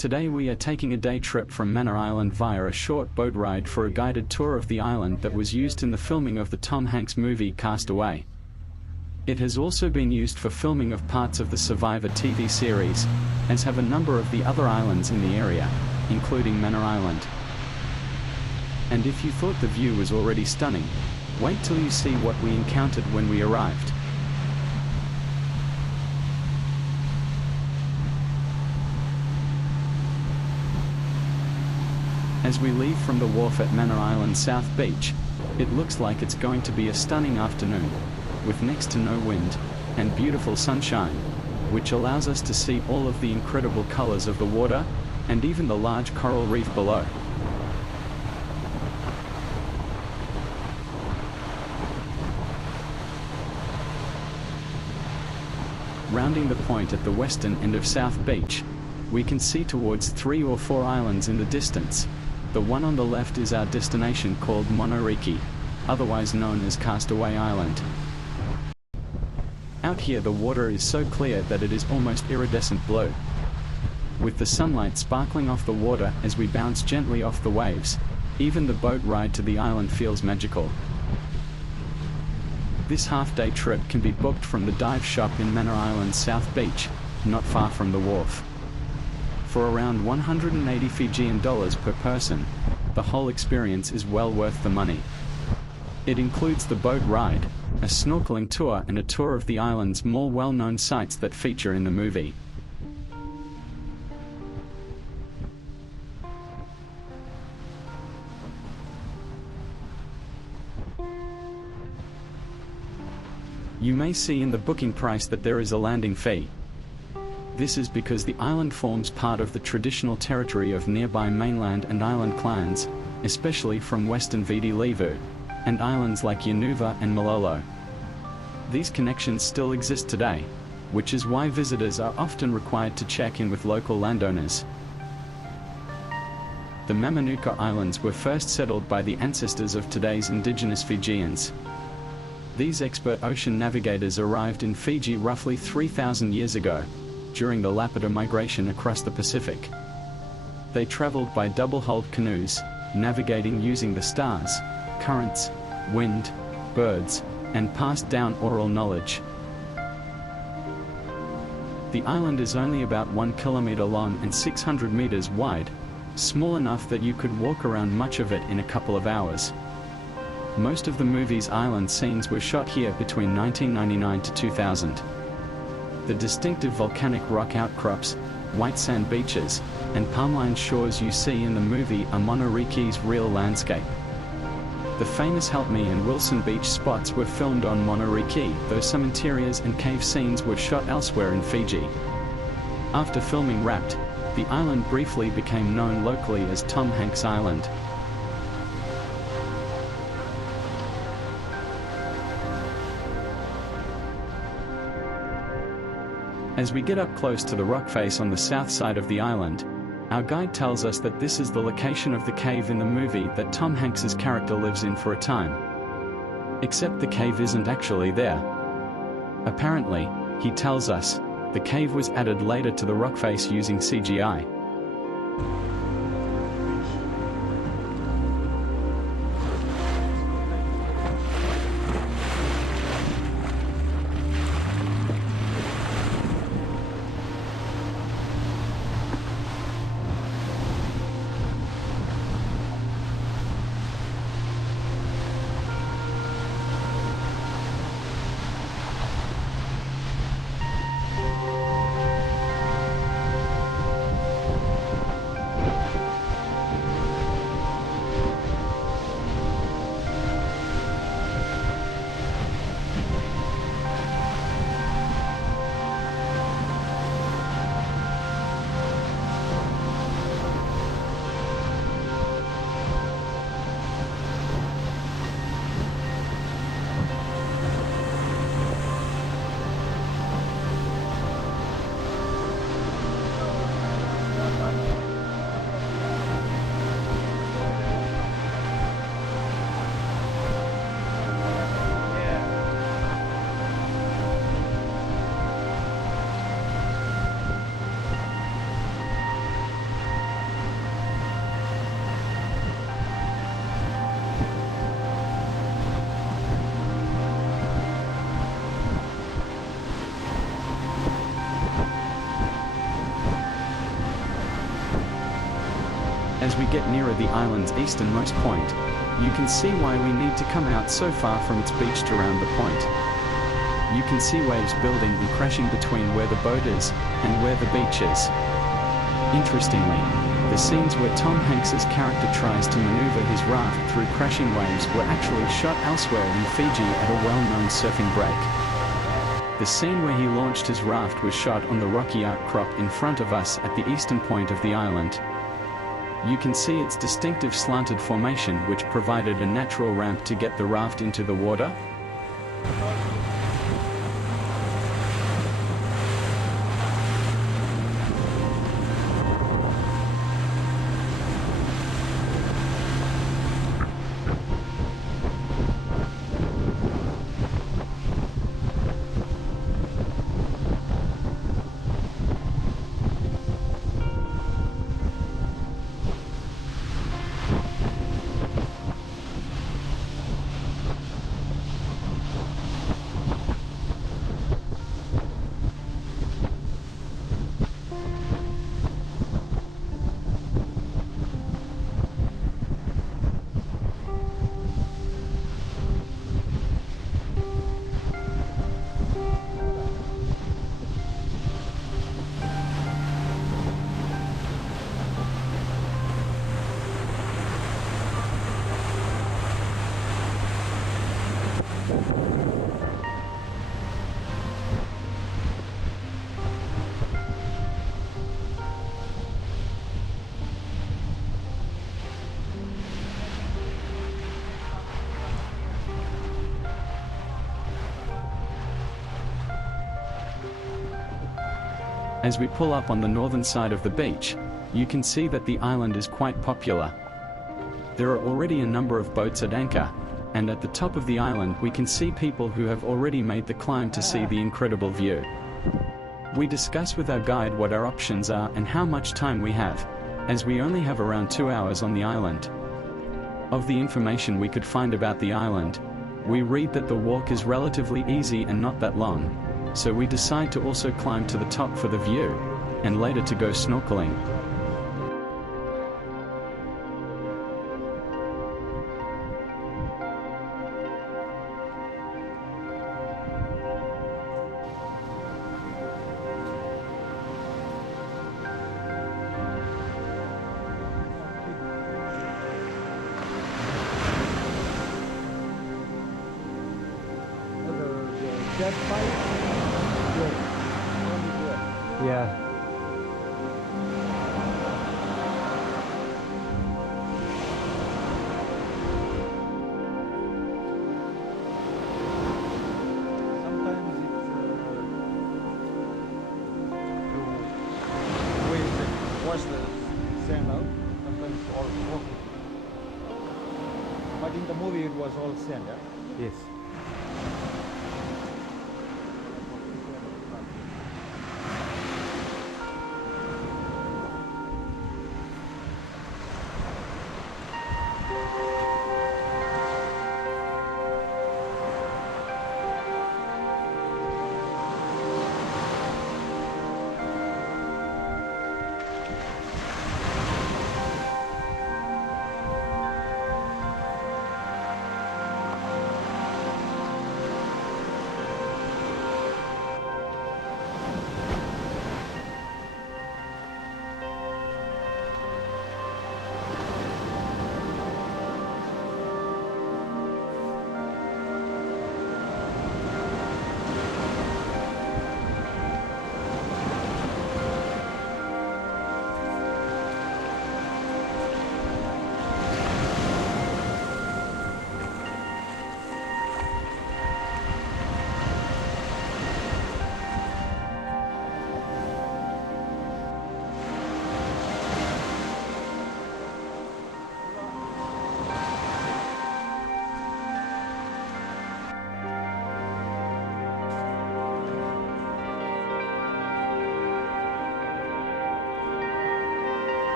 Today we are taking a day trip from Manor Island via a short boat ride for a guided tour of the island that was used in the filming of the Tom Hanks movie Cast Away. It has also been used for filming of parts of the Survivor TV series, as have a number of the other islands in the area, including Manor Island. And if you thought the view was already stunning, wait till you see what we encountered when we arrived. As we leave from the wharf at Manor Island South Beach, it looks like it's going to be a stunning afternoon, with next to no wind, and beautiful sunshine, which allows us to see all of the incredible colors of the water, and even the large coral reef below. Rounding the point at the western end of South Beach, we can see towards 3 or 4 islands in the distance. The one on the left is our destination called Monuriki, otherwise known as Castaway Island. Out here the water is so clear that it is almost iridescent blue, with the sunlight sparkling off the water as we bounce gently off the waves. Even the boat ride to the island feels magical. This half-day trip can be booked from the dive shop in Manor Island South Beach, not far from the wharf. For around 180 Fijian dollars per person, the whole experience is well worth the money. It includes the boat ride, a snorkeling tour and a tour of the island's more well-known sites that feature in the movie. You may see in the booking price that there is a landing fee. This is because the island forms part of the traditional territory of nearby mainland and island clans, especially from western Viti Levu, and islands like Yanuva and Malolo. These connections still exist today, which is why visitors are often required to check in with local landowners. The Mamanuca Islands were first settled by the ancestors of today's indigenous Fijians. These expert ocean navigators arrived in Fiji roughly 3,000 years ago, during the Lapita migration across the Pacific. They traveled by double-hulled canoes, navigating using the stars, currents, wind, birds, and passed down oral knowledge. The island is only about 1 kilometer long and 600 meters wide, small enough that you could walk around much of it in a couple of hours. Most of the movie's island scenes were shot here between 1999 to 2000. The distinctive volcanic rock outcrops, white sand beaches, and palm-lined shores you see in the movie are Monuriki's real landscape. The famous Help Me and Wilson Beach spots were filmed on Monuriki, though some interiors and cave scenes were shot elsewhere in Fiji. After filming Raft, the island briefly became known locally as Tom Hanks Island. As we get up close to the rock face on the south side of the island, our guide tells us that this is the location of the cave in the movie that Tom Hanks's character lives in for a time. Except the cave isn't actually there. Apparently, he tells us, the cave was added later to the rock face using CGI. As we get nearer the island's easternmost point, you can see why we need to come out so far from its beach to round the point. You can see waves building and crashing between where the boat is and where the beach is. Interestingly, the scenes where Tom Hanks's character tries to maneuver his raft through crashing waves were actually shot elsewhere in Fiji at a well-known surfing break. The scene where he launched his raft was shot on the rocky outcrop in front of us at the eastern point of the island. You can see its distinctive slanted formation, which provided a natural ramp to get the raft into the water. As we pull up on the northern side of the beach, you can see that the island is quite popular. There are already a number of boats at anchor, and at the top of the island we can see people who have already made the climb to see the incredible view. We discuss with our guide what our options are and how much time we have, as we only have around 2 hours on the island. Of the information we could find about the island, we read that the walk is relatively easy and not that long, so we decide to also climb to the top for the view, and later to go snorkeling. That pipe, yeah. Sometimes it's the way they wash the sand out. Sometimes it's all broken. But in the movie it was all sand, yeah? Yes.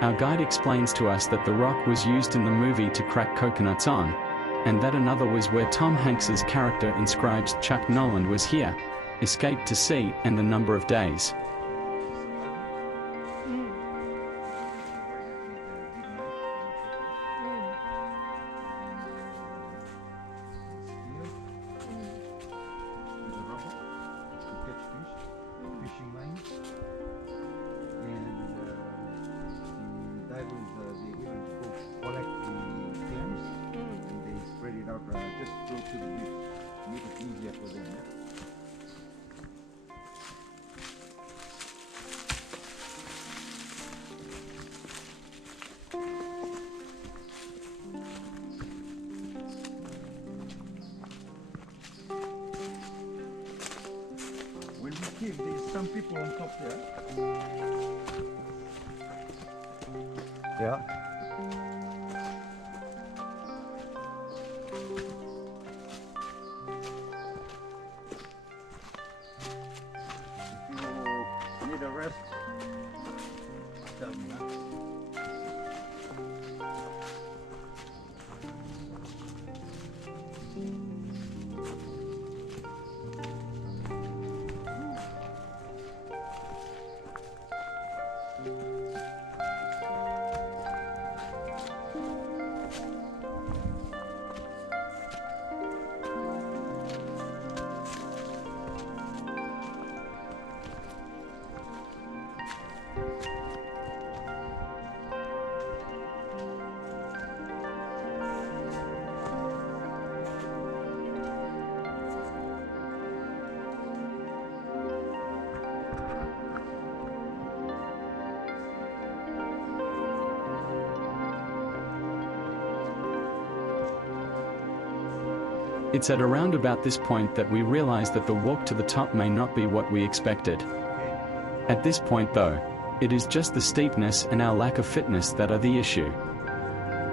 Our guide explains to us that the rock was used in the movie to crack coconuts on, and that another was where Tom Hanks's character inscribes Chuck Noland was here, escaped to sea, and the number of days. Just go to the beach, make it easier for them. When we came, there's some people on top there. Yeah. Need a rest. Tell me, huh? It's at around about this point that we realize that the walk to the top may not be what we expected. At this point though, it is just the steepness and our lack of fitness that are the issue.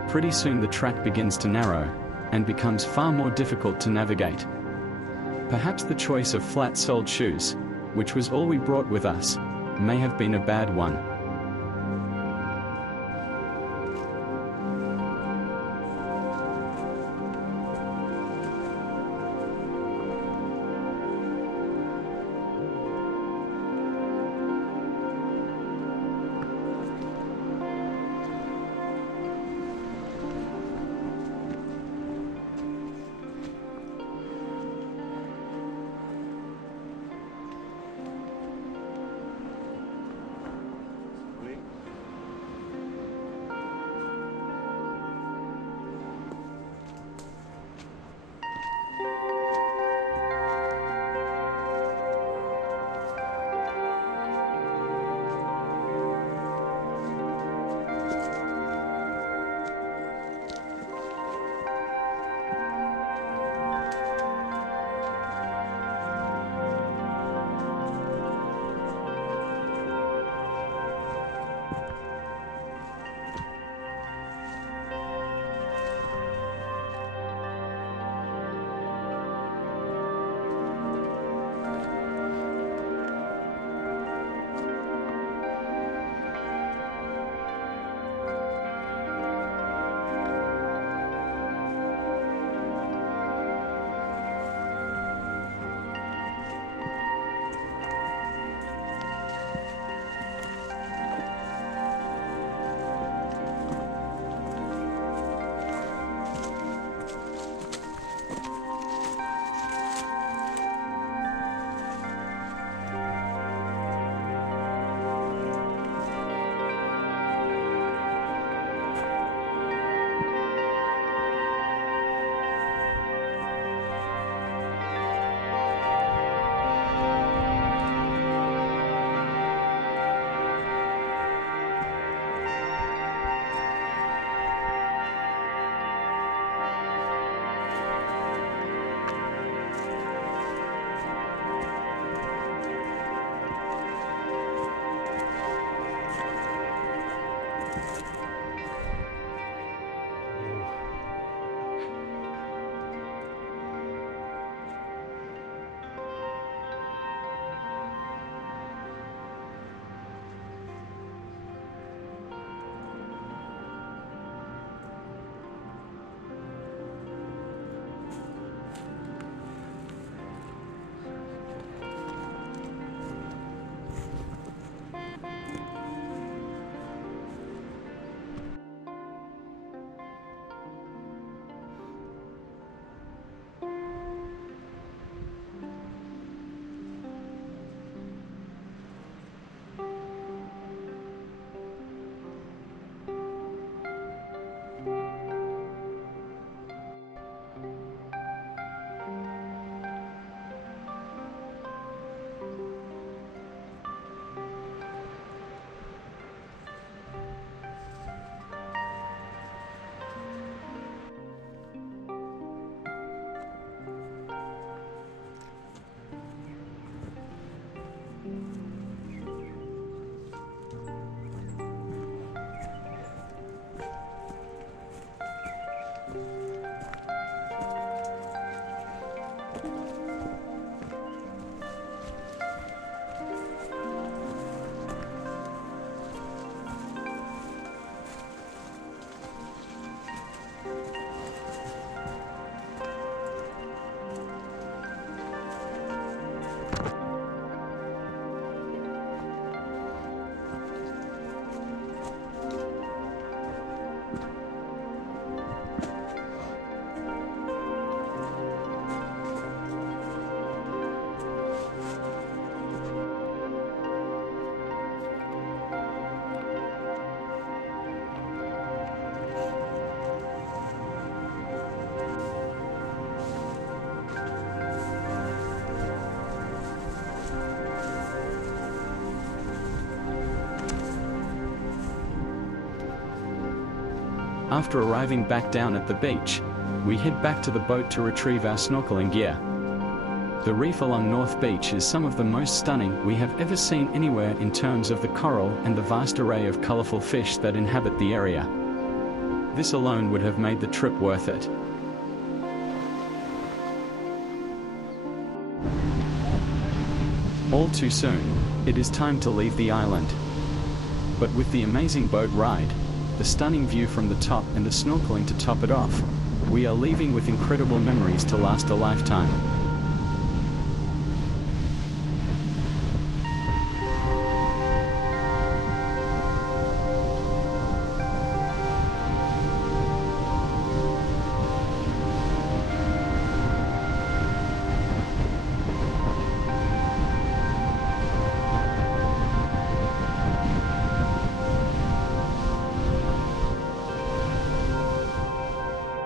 Pretty soon the track begins to narrow, and becomes far more difficult to navigate. Perhaps the choice of flat-soled shoes, which was all we brought with us, may have been a bad one. After arriving back down at the beach, we head back to the boat to retrieve our snorkeling gear. The reef along North Beach is some of the most stunning we have ever seen anywhere in terms of the coral and the vast array of colorful fish that inhabit the area. This alone would have made the trip worth it. All too soon, it is time to leave the island. But with the amazing boat ride, the stunning view from the top and the snorkeling to top it off, we are leaving with incredible memories to last a lifetime.